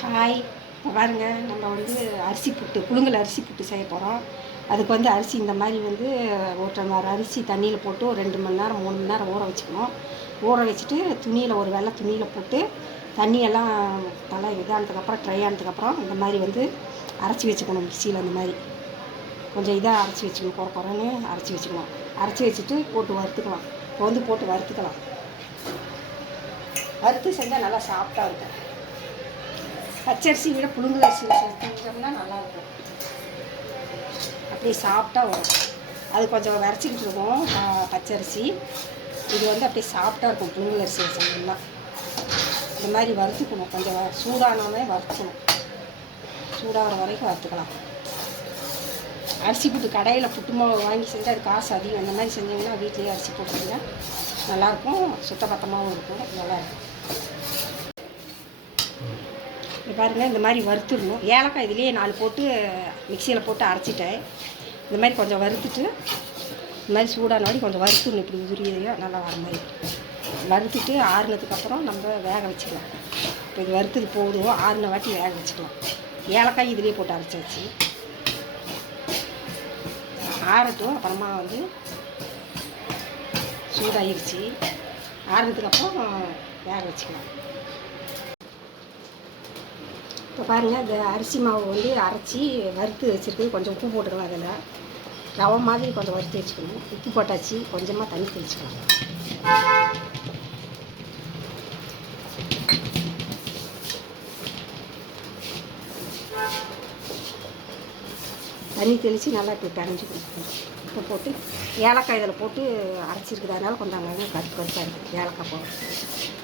Hi இப்போ பாருங்க நம்ம வந்து அரிசி புட்டு புழுங்கல் அரிசி புட்டு செய்ய போகிறோம் அதுக்கு வந்து அரிசி இந்த மாதிரி வந்து ஒரு டம்ளர் அரிசி தண்ணியில் போட்டு ஒரு ரெண்டு மணி நேரம் மூணு மணி நேரம் ஊற வச்சுக்கணும். ஊற வச்சுட்டு துணியில் ஒரு வெள்ளை துணியில் போட்டு தண்ணியெல்லாம் நல்லா இதானதுக்கப்புறம் ட்ரை ஆனதுக்கப்புறம் இந்த மாதிரி வந்து அரைச்சி வச்சுக்கணும் மிக்சியில் அந்த மாதிரி. கொஞ்சம் இதாக அரைச்சி வச்சுக்கணும் குறை குறைன்னு அரைச்சி வச்சுக்கணும். அரைச்சி வச்சுட்டு போட்டு வறுத்துக்கலாம். இப்போ வந்து போட்டு வறுத்துக்கலாம். வறுத்து செஞ்சால் நல்லா சாஃப்டாக இருக்கும். பச்சரிசி விட புழுங்கல் அரிசி செஞ்சோம்னா நல்லாயிருக்கும். அப்படியே சாப்பிட்டா வரும். அது கொஞ்சம் விரைச்சிக்கிட்டு இருக்கும் பச்சரிசி. இது வந்து அப்படியே சாப்பிட்டா இருக்கும் புழுங்கல் அரிசி செஞ்சோம்னா இந்த மாதிரி வறுத்துக்கணும் கொஞ்சம் சூடானவே வறுத்துக்கணும். சூடாகிற வரைக்கும் வறுத்துக்கலாம். அரிசி போட்டு கடையில் புட்டு மாவு வாங்கி செஞ்சால் அது காசு அதிகம். இந்த மாதிரி செஞ்சீங்கன்னா வீட்லேயே அரிசி போட்டுருங்க நல்லாயிருக்கும். சுத்தபத்தமாகவும் இருக்கும். நல்லாயிருக்கும். பாருங்கள் இந்த மாதிரி வறுத்துடணும். ஏலக்காய் இதுலேயே நாலு போட்டு மிக்சியில் போட்டு அரைச்சிட்டேன். இந்த மாதிரி கொஞ்சம் வறுத்துட்டு இந்த மாதிரி சூடானபடி கொஞ்சம் வறுத்துடணும். இப்படி உதிரியாக நல்லா வர மாதிரி. வறுத்துட்டு ஆறுனதுக்கப்புறம் நம்ம வேக வச்சுக்கலாம். இப்போ இது வறுத்தது போதும். ஆறுன வாட்டி வேக வச்சுக்கலாம். ஏலக்காய் இதுலேயே போட்டு அரைச்சாச்சு. ஆறட்டும். அப்புறமா வந்து சூடாயிருச்சு. ஆறுனதுக்கப்புறம் வேக வச்சுக்கலாம். இப்போ பாருங்கள் இந்த அரிசி மாவு வந்து அரைச்சி வறுத்து வச்சுருக்கு. கொஞ்சம் உப்பு போட்டுக்கலாம் அதில். ரவை மாதிரி கொஞ்சம் வறுத்து வச்சுக்கணும். உப்பு போட்டாச்சு கொஞ்சமாக தண்ணி தெளிச்சுக்கலாம். தண்ணி தெளித்து நல்லா இப்போ பிணைஞ்சு உப்பு போட்டு ஏலக்காய் இதில் போட்டு அரைச்சிருக்குது. அதனால கொஞ்சம் நல்லா கருப்பு கருப்பாக இருக்குது ஏலக்காய் போடும்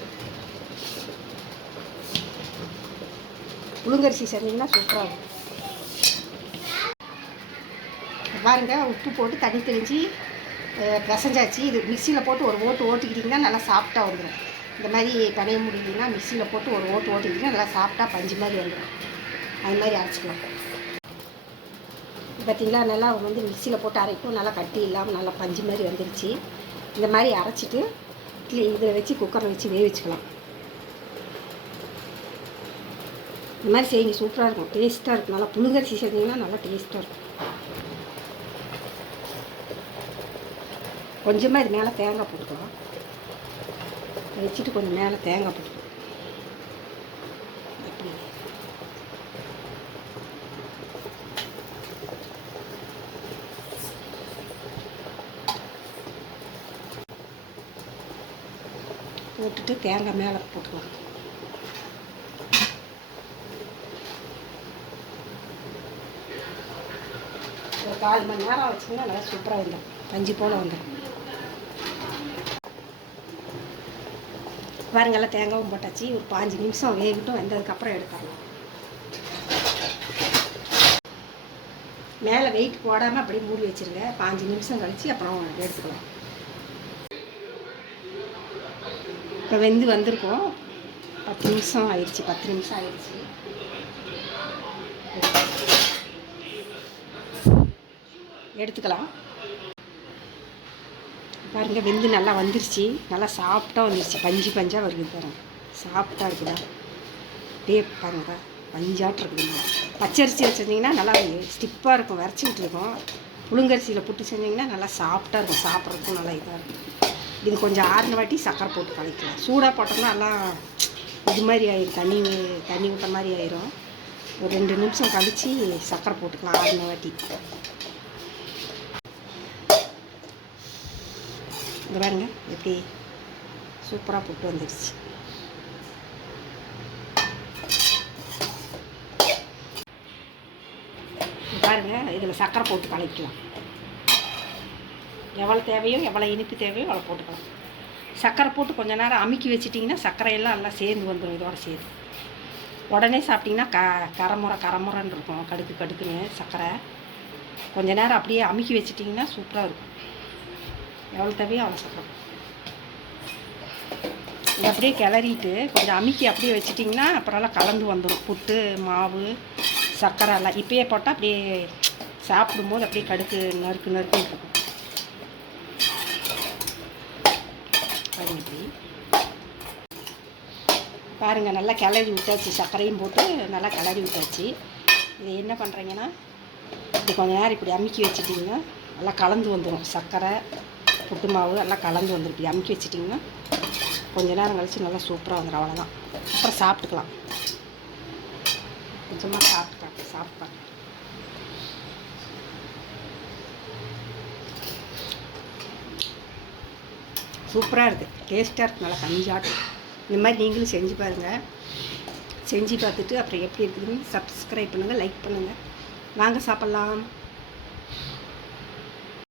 புழுங்கரிசி செஞ்சிங்கன்னா சூப்பராக இருக்கும். பாருங்கள் உப்பு போட்டு தண்ணி தெளிஞ்சு அஹ், பிசைஞ்சாச்சு. இது மிக்சியில் போட்டு ஒரு ஓட்டு ஓட்டிக்கிட்டிங்கன்னா நல்லா சாஃப்டாக வந்துடும் இந்த மாதிரி பனைய முடியலன்னா மிக்சியில் போட்டு ஒரு ஓட்டு ஓட்டிக்கிட்டிங்கன்னா நல்லா சாஃப்டாக பஞ்சு மாதிரி வந்துடும் அது மாதிரி அரைச்சிக்கலாம். பார்த்திங்களா நல்லா வந்து மிக்சியில் போட்டு அரைக்கும் நல்லா கட்டி இல்லாமல் நல்லா பஞ்சு மாதிரி வந்துருச்சு. இந்த மாதிரி அரைச்சிட்டு இட்லி இதில் வச்சு குக்கரில் வச்சு வேவிச்சுக்கலாம் இந்த மாதிரி செய்யுங்க சூப்பராக இருக்கும். டேஸ்ட்டாக இருக்கும். நல்லா புழுங்கரிசி செஞ்சீங்கன்னா நல்லா டேஸ்ட்டாக இருக்கும். கொஞ்சமாக இது மேலே தேங்காய் போட்டுக்கலாம். வச்சுட்டு கொஞ்சம் மேலே தேங்காய் போட்டுக்கலாம். அப்படி. போட்டுட்டு தேங்காய் மேலே போட்டுக்கலாம் ஒரு கால் மணி நேரம் வச்சிங்கன்னா நல்லா சூப்பராக வந்துடும் பஞ்சு போல் வந்துடும் பாருங்கெல்லாம் தேங்காவும் போட்டாச்சு. ஒரு பாஞ்சு நிமிஷம் வேகட்டும் வந்ததுக்கப்புறம் எடுத்துடலாம். மேலே வெயிட் போடாமல் அப்படியே மூடி வச்சுருங்க. பாஞ்சு நிமிஷம் கழித்து அப்புறம் எடுத்துக்கலாம். இப்போ வெந்து வந்திருக்கோம். பத்து நிமிஷம் ஆயிடுச்சு பத்து நிமிஷம் ஆயிடுச்சு. எடுத்துக்கலாம். பாருங்க வெந்து நல்லா வந்துருச்சு. நல்லா சாஃப்டாக வந்துருச்சு. பஞ்சு பஞ்சாக வருது பாருங்க. சாஃப்டாக இருக்குதா? அப்படியே பாருங்க பஞ்சாட்டு இருக்குதுங்க பச்சரிசியில் செஞ்சிங்கன்னா நல்லா ஸ்டிப்பாக இருக்கும். விரைச்சிக்கிட்டு இருக்கும் புழுங்கரிசியில் புட்டு செஞ்சிங்கன்னா நல்லா சாஃப்டாக இருக்கும். சாப்பிட்றதுக்கும் நல்லா இதாக இருக்கும். இது கொஞ்சம் ஆறுன வாட்டி சக்கரை போட்டு கலக்கலாம். சூடாக போட்டோம்னா எல்லாம் இது மாதிரி ஆயிரும். தண்ணி தண்ணி விட்ட மாதிரி ஆயிரும். ஒரு ரெண்டு நிமிஷம் கழித்து சக்கரை போட்டுக்கலாம் ஆறுன வாட்டி. இந்த பாருங்க எப்படி சூப்பராக புட்டு வந்துடுச்சு பாருங்கள் பாருங்க இதில் சக்கரை போட்டு கலக்கலாம் எவ்வளோ தேவையோ எவ்வளோ இனிப்பு தேவையோ அவ்வளோ போட்டுக்கலாம். சக்கரை போட்டு கொஞ்ச நேரம் அமுக்கி வச்சிட்டிங்கன்னா சர்க்கரையெல்லாம் எல்லாம் சேர்ந்து வந்துடும் இதோட சேர்ந்து. உடனே சாப்பிட்டிங்கன்னா க கரமுறை கரமுறைன்னு இருக்கும் கடுக்கு கடுக்குன்னு சர்க்கரை. கொஞ்ச நேரம் அப்படியே அமுக்கி வச்சிட்டிங்கன்னா சூப்பராக இருக்கும். எவ்வளோ தேவையோ அவ்வளோ சக்கரை இதை அப்படியே கிளறிட்டு கொஞ்சம் அமுக்கி அப்படியே வச்சிட்டிங்கன்னா அப்புறம்லாம் கலந்து வந்துடும் புட்டு மாவு சர்க்கரை எல்லாம். இப்பயே போட்டால் அப்படியே சாப்பிடும்போது அப்படியே கடுக்கு நறுக்கு நறுக்கு இருக்கும். இப்படி. பாருங்கள் நல்லா கிளறி விட்டாச்சு. சர்க்கரையும் போட்டு நல்லா கிளறி விட்டாச்சு. இது என்ன பண்ணுறீங்கன்னா இப்படி கொஞ்சம் நேரம் இப்படி அமுக்கி வச்சுட்டிங்கன்னா நல்லா கலந்து வந்துடும் சர்க்கரை புட்டு மாவு எல்லாம் கலந்து வந்துடும் அமுக்கி வச்சிட்டிங்கன்னா கொஞ்ச நேரம் கழித்து நல்லா சூப்பராக வந்துடும் அவ்வளோதான் அப்புறம் சாப்பிட்டுக்கலாம். கொஞ்சமாக சாப்பிட்டுக்கலாம். சாப்பிட்டு சூப்பராக இருக்குது டேஸ்ட்டாக இருக்குது நல்லா கஞ்சாட்டு இந்த மாதிரி நீங்களும் செஞ்சு பாருங்கள் செஞ்சு பார்த்துட்டு அப்புறம் எப்படி இருக்குதுன்னு சப்ஸ்கிரைப் பண்ணுங்கள் லைக் பண்ணுங்கள் வாங்க சாப்பிட்லாம்.